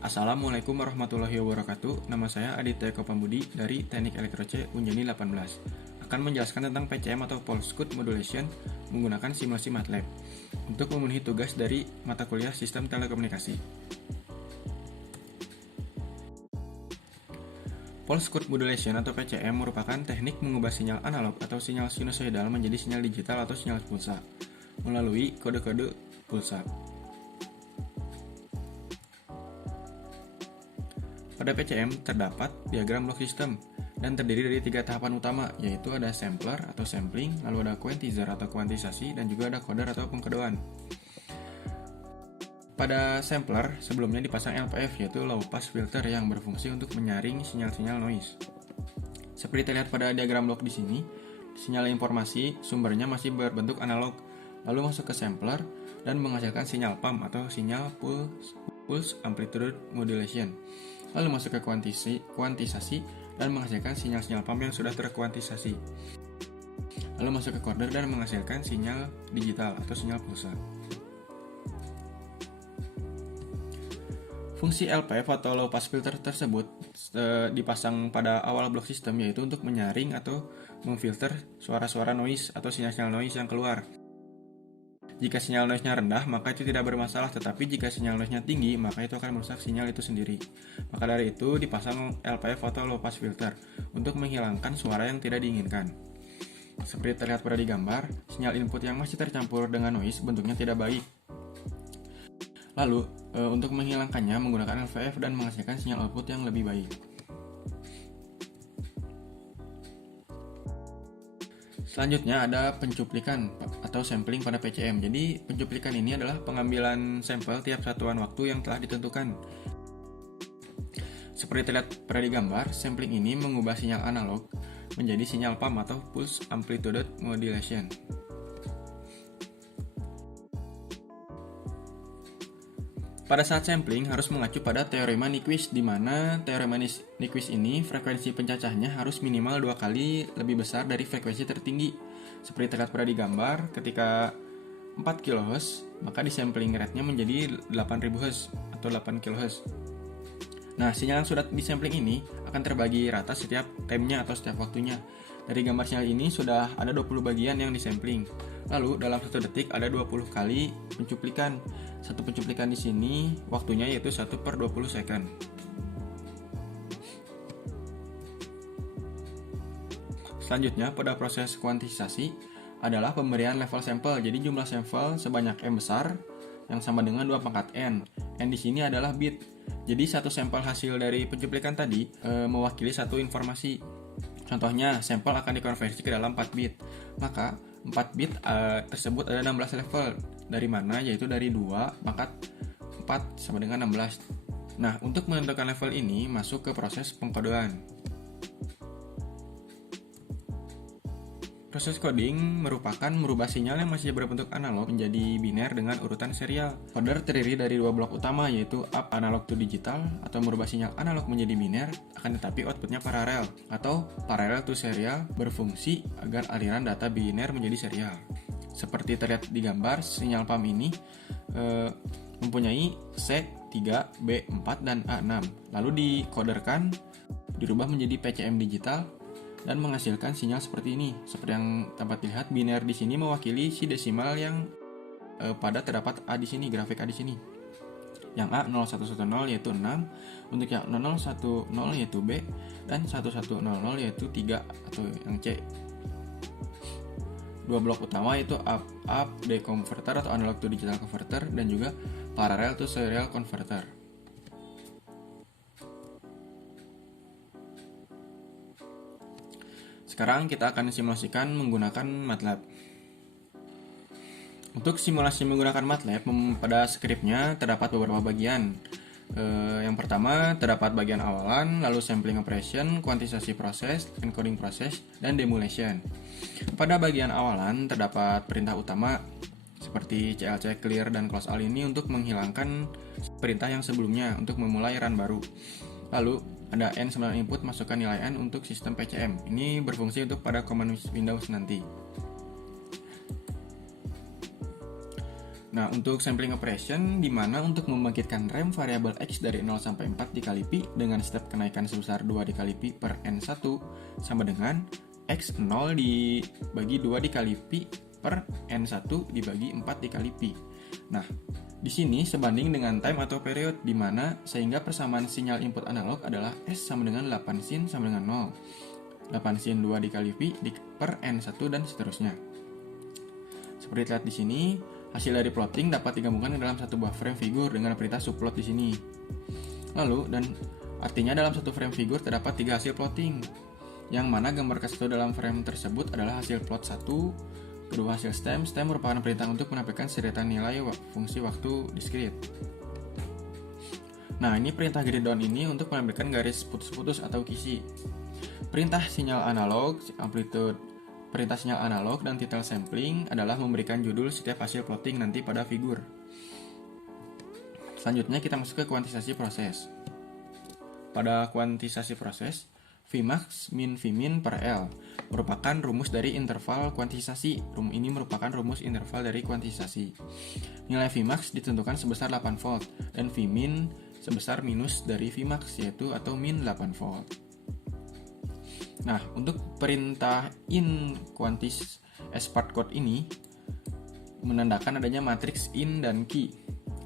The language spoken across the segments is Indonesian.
Assalamualaikum warahmatullahi wabarakatuh. Nama saya Aditya Eko Pambudi dari Teknik Elektro C Unjani 18. Akan menjelaskan tentang PCM atau Pulse Code Modulation menggunakan simulasi MATLAB untuk memenuhi tugas dari mata kuliah Sistem Telekomunikasi. Pulse Code Modulation atau PCM merupakan teknik mengubah sinyal analog atau sinyal sinusoidal menjadi sinyal digital atau sinyal pulsa melalui kode-kode pulsa. Pada PCM terdapat diagram blok sistem dan terdiri dari 3 tahapan utama, yaitu ada sampler atau sampling, lalu ada quantizer atau kuantisasi, dan juga ada coder atau pengkodean. Pada sampler sebelumnya dipasang LPF, yaitu low pass filter yang berfungsi untuk menyaring sinyal-sinyal noise. Seperti terlihat pada diagram blok di sini, sinyal informasi sumbernya masih berbentuk analog, lalu masuk ke sampler dan menghasilkan sinyal pump atau sinyal pulse amplitude modulation. Lalu masuk ke kuantisasi dan menghasilkan sinyal-sinyal pump yang sudah terkuantisasi. Lalu masuk ke coder dan menghasilkan sinyal digital atau sinyal pulsa. Fungsi LPF atau low pass filter tersebut dipasang pada awal blok sistem, yaitu untuk menyaring atau memfilter suara-suara noise atau sinyal-sinyal noise yang keluar. Jika sinyal noise-nya rendah, maka itu tidak bermasalah, tetapi jika sinyal noise-nya tinggi, maka itu akan merusak sinyal itu sendiri. Maka dari itu dipasang LPF atau low pass filter untuk menghilangkan suara yang tidak diinginkan. Seperti terlihat pada di gambar, sinyal input yang masih tercampur dengan noise bentuknya tidak baik. Lalu, untuk menghilangkannya menggunakan LPF dan menghasilkan sinyal output yang lebih baik. Selanjutnya ada pencuplikan atau sampling pada PCM. Jadi pencuplikan ini adalah pengambilan sampel tiap satuan waktu yang telah ditentukan. Seperti terlihat pada di gambar, sampling ini mengubah sinyal analog menjadi sinyal pump atau pulse amplitude modulation. Pada saat sampling harus mengacu pada teorema Nyquist, di mana teorema Nyquist ini frekuensi pencacahnya harus minimal 2 kali lebih besar dari frekuensi tertinggi. Seperti terlihat pada di gambar, ketika 4 kHz, maka disampling rate-nya menjadi 8000 Hz atau 8 kHz. Nah, sinyal yang sudah disampling ini akan terbagi rata setiap time-nya atau setiap waktunya. Dari gambar sinyal ini sudah ada 20 bagian yang disampling. Lalu dalam 1 detik ada 20 kali pencuplikan. Satu pencuplikan di sini waktunya yaitu 1/20 second. Selanjutnya pada proses kuantisasi adalah pemberian level sampel. Jadi jumlah sampel sebanyak M besar yang sama dengan 2 pangkat N. N di sini adalah bit. Jadi satu sampel hasil dari pencuplikan tadi mewakili satu informasi. Contohnya, sampel akan dikonversi ke dalam 4 bit. Maka 4 bit tersebut ada 16 level. Dari mana? Yaitu dari 2 pangkat 4 sama dengan 16. Nah, untuk menentukan level ini masuk ke proses pengkodean. Proses coding merupakan merubah sinyal yang masih berbentuk analog menjadi biner dengan urutan serial. Coder terdiri dari 2 blok utama, yaitu up analog to digital atau merubah sinyal analog menjadi biner, akan tetapi outputnya paralel atau parallel to serial, berfungsi agar aliran data biner menjadi serial. Seperti terlihat di gambar, sinyal pump ini mempunyai C3, B4, dan A6. Lalu dikoderkan, dirubah menjadi PCM digital, dan menghasilkan sinyal seperti ini. Seperti yang dapat dilihat, biner di sini mewakili si desimal yang pada terdapat A di sini, grafik A di sini. Yang A 0110 yaitu 6, untuk yang 0010 yaitu B, dan 1100 yaitu 3 atau yang C. 2 blok utama yaitu up deconverter atau analog to digital converter, dan juga parallel to serial converter. Sekarang kita akan simulasikan menggunakan MATLAB. Untuk simulasi menggunakan MATLAB, pada skripnya terdapat beberapa bagian. Yang pertama terdapat bagian awalan, lalu sampling operation, kuantisasi proses, encoding proses, dan demulation. Pada bagian awalan terdapat perintah utama seperti CLC, clear, dan close all ini untuk menghilangkan perintah yang sebelumnya untuk memulai run baru. Lalu ada N 9 input, masukkan nilai N untuk sistem PCM. Ini berfungsi untuk pada command Windows nanti. Nah, untuk sampling operation, di mana untuk membangkitkan rem variabel X dari 0 sampai 4 dikali pi dengan step kenaikan sebesar 2 dikali pi per N1 sama dengan X0 dibagi 2 dikali pi per N1 dibagi 4 dikali pi. Nah, di sini sebanding dengan time atau period, di mana sehingga persamaan sinyal input analog adalah S sama dengan 8 sin sama dengan 0. 8 sin 2 dikali pi per N1 dan seterusnya. Seperti lihat di sini, hasil dari plotting dapat digabungkan dalam satu buah frame figure dengan perintah subplot di sini. Lalu, dan artinya dalam satu frame figure terdapat 3 hasil plotting, yang mana gambar ke-1 dalam frame tersebut adalah hasil plot 1, kedua hasil stem. Stem merupakan perintah untuk menampilkan sedetan nilai fungsi waktu diskrit. Nah, ini perintah grid down ini untuk menampilkan garis putus-putus atau kisi. Perintah sinyal analog, amplitude perintah sinyal analog dan titel sampling adalah memberikan judul setiap hasil plotting nanti pada figur. Selanjutnya kita masuk ke kuantisasi proses. Pada kuantisasi proses, Vmax min Vmin per L merupakan rumus dari interval kuantisasi. Ini merupakan rumus interval dari kuantisasi. Nilai Vmax ditentukan sebesar 8 volt dan Vmin sebesar minus dari Vmax yaitu atau min 8 volt. Nah, untuk perintah in quantis as part code ini menandakan adanya matriks in dan key.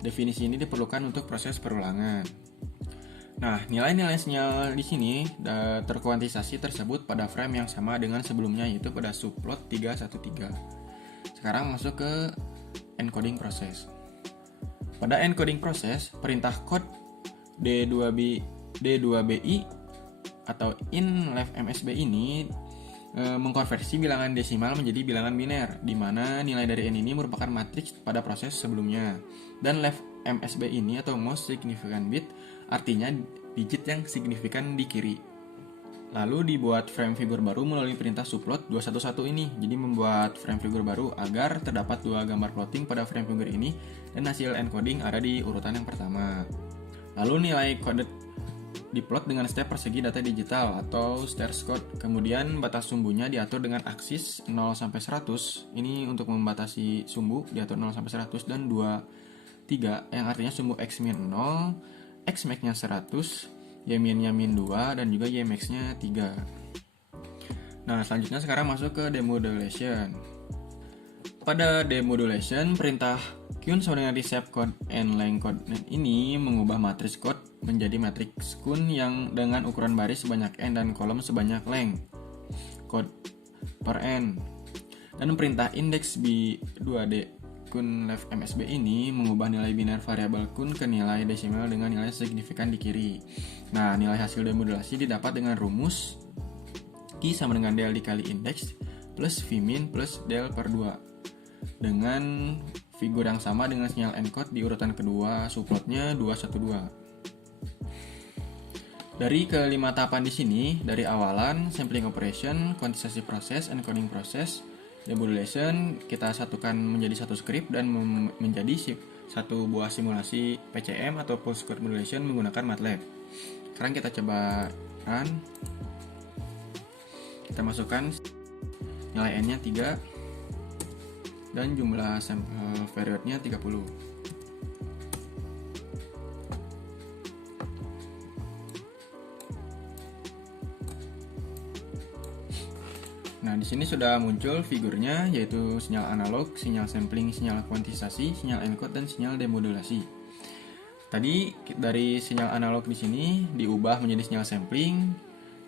Definisi ini diperlukan untuk proses perulangan. Nah, nilai-nilai sinyal di sini terkuantisasi tersebut pada frame yang sama dengan sebelumnya, yaitu pada subplot 313. Sekarang masuk ke encoding proses. Pada encoding proses, perintah code D2BI atau in left MSB ini mengkonversi bilangan desimal menjadi bilangan biner, di mana nilai dari n ini merupakan matriks pada proses sebelumnya. Dan left MSB ini atau most significant bit artinya digit yang signifikan di kiri. Lalu dibuat frame figure baru melalui perintah subplot 211 ini. Jadi membuat frame figure baru agar terdapat dua gambar plotting pada frame figure ini dan hasil encoding ada di urutan yang pertama. Lalu nilai coded diplot dengan step persegi data digital atau stairs code. Kemudian batas sumbunya diatur dengan aksis 0 sampai 100. Ini untuk membatasi sumbu diatur 0 sampai 100 dan 2 3 yang artinya sumbu x min 0, x max-nya 100, y min-nya min 2 dan juga y max-nya 3. Nah, selanjutnya sekarang masuk ke demodulation. Pada demodulation, perintah Qn sama dengan reshape code and length code ini mengubah matriks code menjadi matriks Qn yang dengan ukuran baris sebanyak n dan kolom sebanyak length code per n. Dan perintah index B2D Qn left MSB ini mengubah nilai biner variabel Qn ke nilai desimal dengan nilai signifikan di kiri. Nah, nilai hasil demodulasi didapat dengan rumus Q sama dengan del dikali index plus Vmin plus del per 2 dengan figur yang sama dengan sinyal encode di urutan kedua, subplotnya 212. Dari kelima tahapan di sini, dari awalan, sampling operation, kuantisasi proses, encoding proses, demodulation, kita satukan menjadi satu script dan menjadi satu buah simulasi PCM atau pulse code modulation menggunakan MATLAB. Sekarang kita coba run. Kita masukkan nilai n-nya 3 dan jumlah periodnya 30. Nah, di sini sudah muncul figurnya, yaitu sinyal analog, sinyal sampling, sinyal kuantisasi, sinyal encode, dan sinyal demodulasi. Tadi dari sinyal analog di sini diubah menjadi sinyal sampling,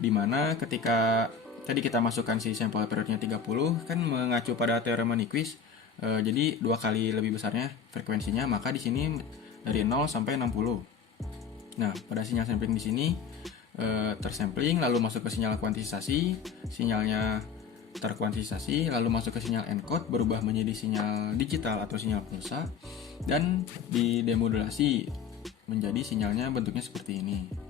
di mana ketika tadi kita masukkan si sampel periodnya 30 kan mengacu pada teorema Nyquist. Jadi 2 kali lebih besarnya frekuensinya, maka di sini dari 0 sampai 60. Nah, pada sinyal sampling di sini tersampling, lalu masuk ke sinyal kuantisasi, sinyalnya terkuantisasi, lalu masuk ke sinyal encode, berubah menjadi sinyal digital atau sinyal pulsa, dan didemodulasi menjadi sinyalnya bentuknya seperti ini.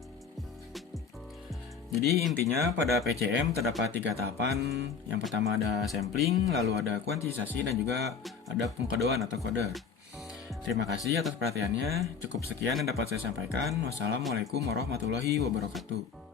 Jadi intinya pada PCM terdapat 3 tahapan. Yang pertama ada sampling, lalu ada kuantisasi, dan juga ada pengkodean atau coder. Terima kasih atas perhatiannya. Cukup sekian yang dapat saya sampaikan. Wassalamualaikum warahmatullahi wabarakatuh.